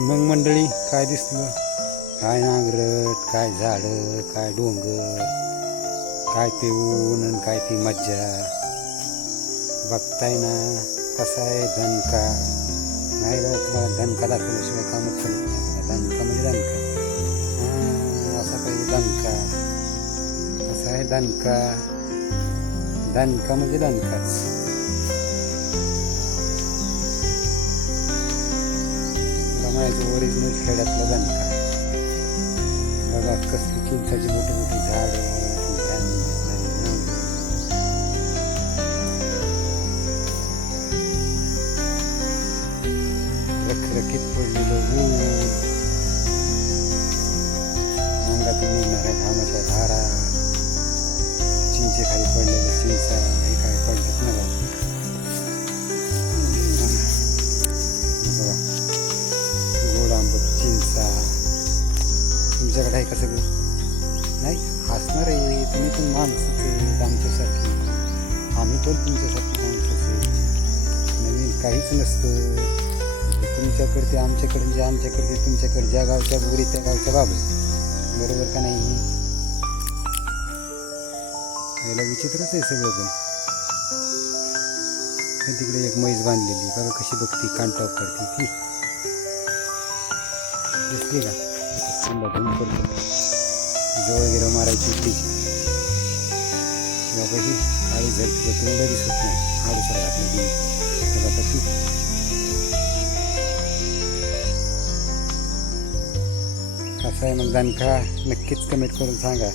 मग मंडळी काय दिसलं? काय नांगरट, काय झाडं, काय डोंगर, काय ते ऊन आणि काय ती मज्जा. बघताय ना कसा आहे दणका. नाही राव, तुम्हाला दणका दाखवल्याशिवाय कामच चालत नाही. दणका म्हणजे दणका. असा काही दणका, असा आहे दणका. दणका म्हणजे दणकाच. ओरिजिनल खेड्यातला दणका. बघा कसली चिंचाची मोठी मोठी झाड, रखरखीत पडलेलं ऊन, अंगातून निघणाऱ्या घामाच्या धारा, चिंचे खाली पडलेलं चिंचा, हे काय पडलेत ना बघा. चिंचा तुमच्याकडे आहे का सगळं? नाही हसणार आहे. तुम्ही पण माणसंच आहे आमच्यासारखी, आम्ही पण तुमच्यासारखी माणसंच आहे. नवीन काहीच नसतं. तुमच्याकडे ते आमच्याकडे, जे आमच्याकडे ते तुमच्याकडे. ज्या गावच्या बोरी त्या गावच्या बाबा. बरोबर का नाही? याला विचित्रच आहे सगळं. पण तिकडे एक म्हैस बांधलेली बघा कशी बघती, कांटाव करते ती. दिसली का? धूम पडतो जवळ गिरं मारायची ती कशी काळी झर तिथं तोंड दिसत नाही. आडूसर घातली बघा ती. कसं आहे मग दणका? नक्कीच कमेंट करून सांगा.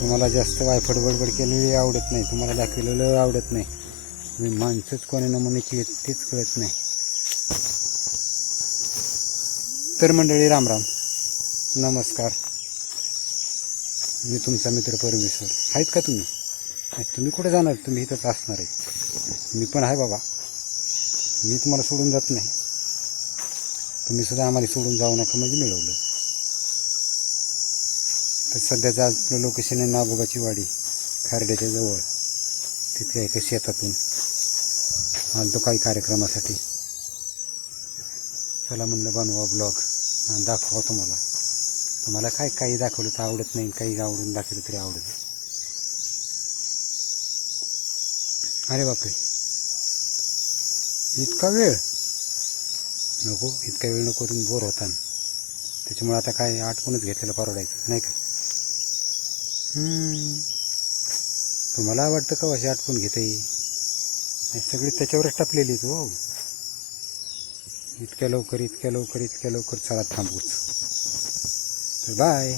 तुम्हाला जास्त वायफड बडबड केलेली आवडत नाही, तुम्हाला दाखवलेलं आवडत नाही. मी माणसंच कोणी नमुन्याची तेच कळत नाही. तर मंडळी राम राम, नमस्कार. मी तुमचा मित्र परमेश्वर. आहेत का तुम्ही? तुम्ही कुठे जाणार? तुम्ही इथंच असणार आहे. मी पण आहे बाबा. मी तुम्हाला सोडून जात नाही. तुम्ही सुद्धा आम्हाला सोडून जाऊ नका म्हणजे मिळवलं. तर सध्याचं आपलं लोकेशन आहे नागोबाची वाडी, खारड्याच्या जवळ. तिथल्या एका शेतातून आलो काही कार्यक्रमासाठी. चला म्हणलं बनवा ब्लॉग, दाखवा तुम्हाला. तुम्हाला काय काही दाखवलं तर आवडत नाही, काही आवडून दाखवलं तरी आवडत. अरे बापरे, इतका वेळ नको, इतका वेळ नको. तुम्ही बोर होता. त्याच्यामुळे आता काय आटपूनच घेतलेलं परवडायचं नाही का? तुम्हाला वाटतं का अशी आटपून घेते? सगळी त्याच्यावरच टपलेली तो. इतक्या लवकर चला थांबूच. तर बाय.